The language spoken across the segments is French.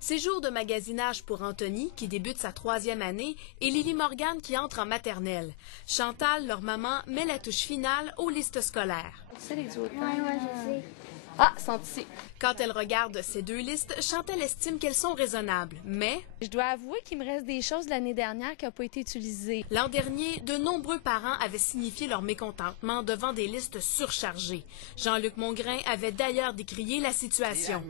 C'est jour de magasinage pour Anthony, qui débute sa 3e année, et Lily Morgan, qui entre en maternelle. Chantal, leur maman, met la touche finale aux listes scolaires. C'est les autres. Ouais, je sais. Ah, sont ici. Quand elle regarde ces 2 listes, Chantal estime qu'elles sont raisonnables, mais... Je dois avouer qu'il me reste des choses de l'année dernière qui n'ont pas été utilisées. L'an dernier, de nombreux parents avaient signifié leur mécontentement devant des listes surchargées. Jean-Luc Mongrain avait d'ailleurs décrié la situation.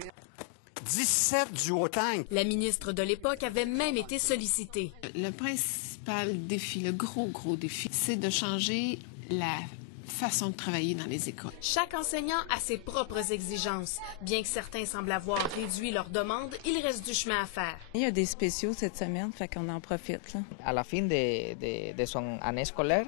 17 duotangs. La ministre de l'époque avait même été sollicitée. Le principal défi, le gros défi, c'est de changer la façon de travailler dans les écoles. Chaque enseignant a ses propres exigences. Bien que certains semblent avoir réduit leurs demandes, il reste du chemin à faire. Il y a des spéciaux cette semaine, fait qu'on en profite. Là. À la fin de son année scolaire,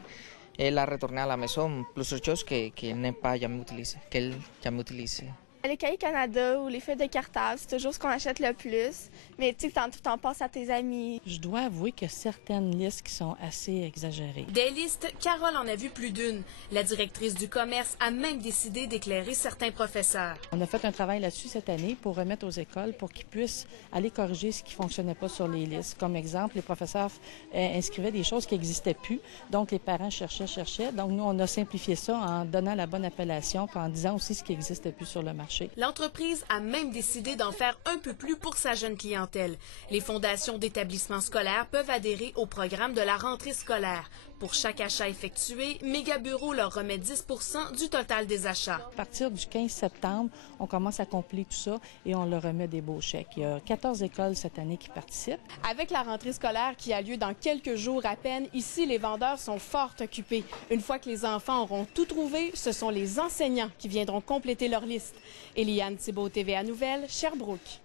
elle a retourné à la maison plusieurs choses qu'elle n'a pas jamais utilisées. Les cahiers Canada ou les feuilles de cartable, c'est toujours ce qu'on achète le plus. Mais tu sais, t'en passes à tes amis. Je dois avouer qu'il y a certaines listes qui sont assez exagérées. Des listes, Carole en a vu plus d'une. La directrice du commerce a même décidé d'éclairer certains professeurs. On a fait un travail là-dessus cette année pour remettre aux écoles pour qu'ils puissent aller corriger ce qui ne fonctionnait pas sur les listes. Comme exemple, les professeurs inscrivaient des choses qui n'existaient plus. Donc, les parents cherchaient. Donc, nous, on a simplifié ça en donnant la bonne appellation et en disant aussi ce qui n'existait plus sur le marché. L'entreprise a même décidé d'en faire un peu plus pour sa jeune clientèle. Les fondations d'établissements scolaires peuvent adhérer au programme de la rentrée scolaire. Pour chaque achat effectué, Mégabureau leur remet 10 % du total des achats. À partir du 15 septembre, on commence à compléter tout ça et on leur remet des beaux chèques. Il y a 14 écoles cette année qui participent. Avec la rentrée scolaire qui a lieu dans quelques jours à peine, ici, les vendeurs sont fort occupés. Une fois que les enfants auront tout trouvé, ce sont les enseignants qui viendront compléter leur liste. Eliane Thibault, TVA Nouvelles, Sherbrooke.